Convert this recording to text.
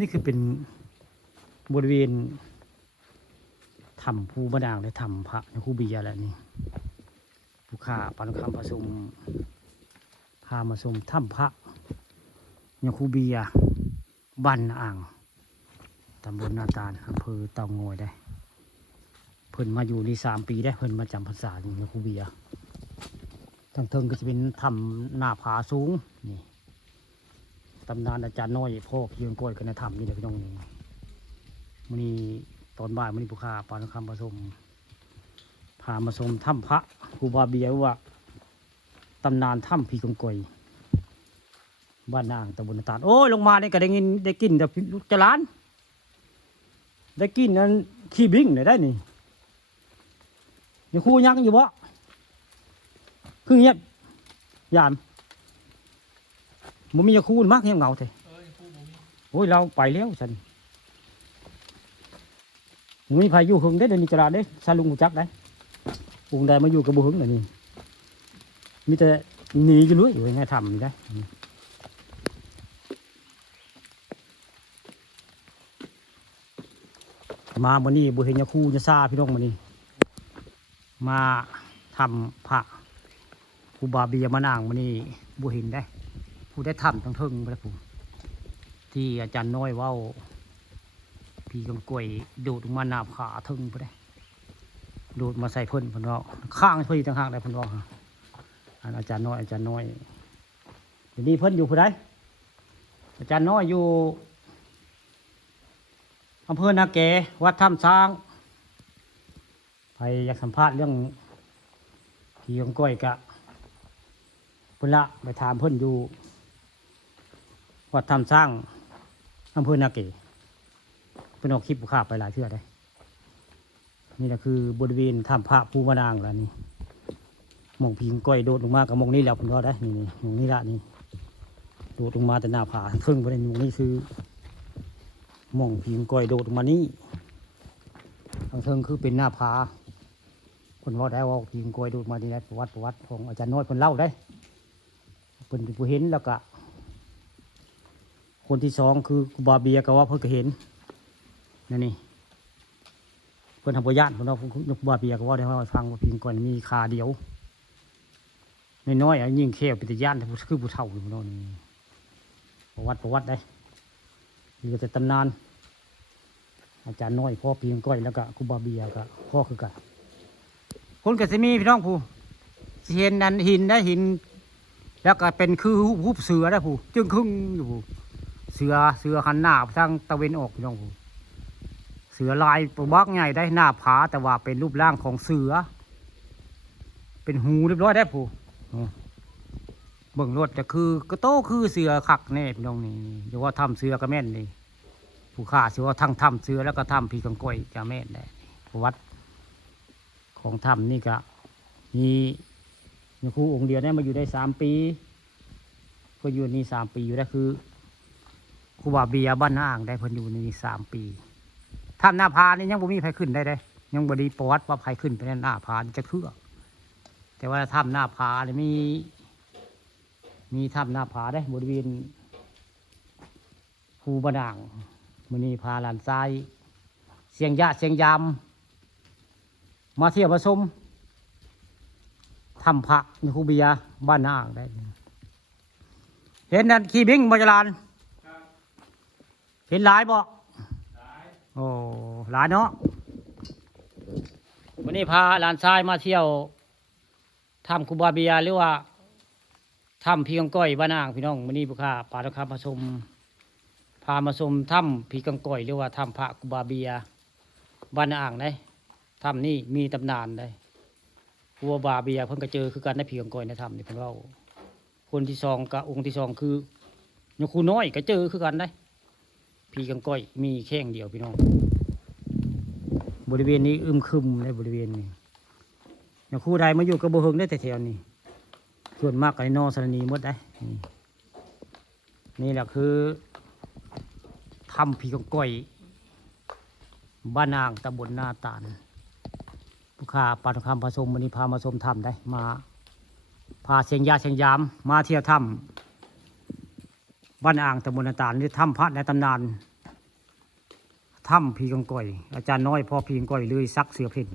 นี่คือเป็นบริเวณถ้ำภูบดางและถ้ำพระนคูเบียแหละนี่ผู้ข่าปานคำผสมพามาชมถ้ำพระนคูเบียบ้านอ่างตำบลนาตาลอำเภอเตางอยได้เพิ่นมาอยู่นี่3 ปีได้เพิ่นมาจำพรรษาอยู่นคูเบียทางเทิงก็จะเป็นถ้ำหน้าผาสูงนี่ตำนานอาจารย์น้อยพ่อเพียงกล้วยกันในถ้ำนี่แหละพี่น้องนี่มื้อนี้ตอนบ่ายมื้อนี้ผู้ข่าปานคำผสมพามาชมถ้ำพระครูบาเบียว่าตำนานถ้ำผีกงกอยบ้านนางตำบลนาตาลโอ้ยลงมาเนี่ยก็ได้ยินได้กินแต่ลูกจรานได้กินนั้นขี้บิ้งเลยได้นี่ยังคู่ยังอยู่บ่คือเงียบยามมันมีคู่มากเงียบเหงาเถอะโอ้ยเราไปแล้วฉันมีพายุหึงได้เดี๋ยวนี้จราได้ซาลุงกุจักได้อุงได้มาอยู่กับบุหึงเลยนี่มีแต่หนีอยู่เลยอยู่ในถ้ำนี่ได้มาวันนี้บุเห็นยาคูจะซาพี่น้องวันนี้มาทำพระครูบาเบียมานั่งวันนี้บุเห็นได้ผู้ได้ทำทั้งเทิงไปแล้วผู้ที่อาจารย์น้อยว่าพี่กำกล้วยโดดมาหน้าผาเทิงไปได้โดดมาใส่เพิ่นเพิ่นว่าข้างพี่ต่างหากได้เพิ่นว่าอาจารย์น้อยเดี๋ยวนี้เพิ่นอยู่ผู้ใดอาจารย์น้อยอยู่อำเภอนาแกวัดถ้ำช้างไปอยากสัมภาษณ์เรื่องพี่กำกล้วยกะเพิ่นละไปถามเพิ่นอยู่วัดถ้ำช้างอำเภอนาแกเพิ่นออกคลิปบุคคาไปหลายเทื่อได้นี่แหละคือบริเวณถ้ำพระภูมานางแล้วนี่มองพิงก้อยโดดลงมากับมองนี่แล้วผมก็ได้นี่มองนี่ละนี่โดดลงมาแต่หน้าผาเพิ่งไปในมองนี่คือมองพิงก้อยโดดลงมานี่ทางเทิงคือเป็นหน้าผาคนว่าได้ว่าพิงก้อยโดดมาดีนะประวัติของอาจารย์น้อยคนเล่าได้เป็นผู้เห็นแล้วก็คนที่2คือครูบาเบียก็ว่าเพิ่งก็เห็นนี่เพื่อนทำประหยัดเพื่อนเอานกบาเบียก็ว่าได้ว่าฟังว่าพิงก่อนมีคาเดียวน้อยๆยิ่งเขี้ยวปิตย่านคือผู้เฒ่าอยู่โน่นประวัติได้มีแต่ตำนานอาจารย์น้อยพ่อพิงก้อยแล้วก็คุบาเบียก็พ่อคือกันคนกับสมีพี่น้องผู้เห็นนั้นหินได้หินแล้วก็เป็นคือหุบเสือได้ผู้จึงครึ่งอยู่ผู้เสือหันหน้าทางตะเวนออกพี่น้องผู้เสือลายตัวบักใหญ่ได้หน้าผาแต่ว่าเป็นรูปร่างของเสือเป็นหูเรียบร้อยได้ผู้เบิ่งรถจะคือกระโตคือเสือขักแน่พี่น้องนี่อย่าว่าทำเสือกระแม่นนี่ผู้ข่าเสือว่าทั้งทำเสือแล้วก็ทำผีกังกอยจะแม่นได้ประวัติของถ้ำนี่ก็มีครูองค์เดียวเนี่ยมาอยู่ได้3 ปีก็อยู่นี่3 ปีอยู่ได้คือครูบาเบียบ้านอ่างได้เพิ่นอยู่นี่3 ปีถ้ำหน้าผานี่ยังบ่มีใครขึ้นได้เลยยังบ่ดีประวัติว่าใครขึ้นไปหน้าผาจะเทื่อแต่ว่าถ้ำหน้าผาเนี่ยมีถ้ำหน้าผาได้บริเวณภูบดางมื้อนี้พาหลานทรายเสียงยะเสียงยามมาเที่ยวมาชมถ้ำพระนคูเบียบ้านอ่างได้เห็นนั่นขี่บิ้งบ่จรานเห็นหลายบ่โอ้หลานเนาะวันนี้พาหลานชายมาเที่ยวถ้ำครูบาเบียหรือว่าถ้ำพีกังก้อยบ้านอ่างพี่น้องวันนี้บุคคาปาตะคามาชมพามาชมถ้ำพีกังก้อยหรือว่าถ้ำพระครูบาเบียบ้านอ่างได้ถ้ำนี่มีตำนานได้ครูบาเบียเพิ่งก็เจอคือกันในพีกังก้อยในถ้ำนี่เพิ่นว่าคนที่2กับองค์ที่2คือยกครูน้อยก็เจอคือกันได้พีกังก้อยมีแข้งเดียวพี่น้องบริเวณนี้อึมครึมในบริเวณนี้อย่างคู่ใดมาอยู่กับบ่เฮิงได้แต่แถวนี้ส่วนมากกับนอสรณีหมดได้นี่แหละคือถ้ำผีกังก้อยบ้านนางตำบลนาตาลผู้ข่าปาฐคำผสมวันนี้พามาชมถ้ำได้มาพาเชียงยาเชียงยามมาเที่ยวถ้ำบ้านอ่างตำบลนาตาลนี่ถ้ำพระในตำนาน ถ้ำพีกองก่อยอาจารย์น้อยพ่อพีกองก่อยเลยซักเสือเพ่น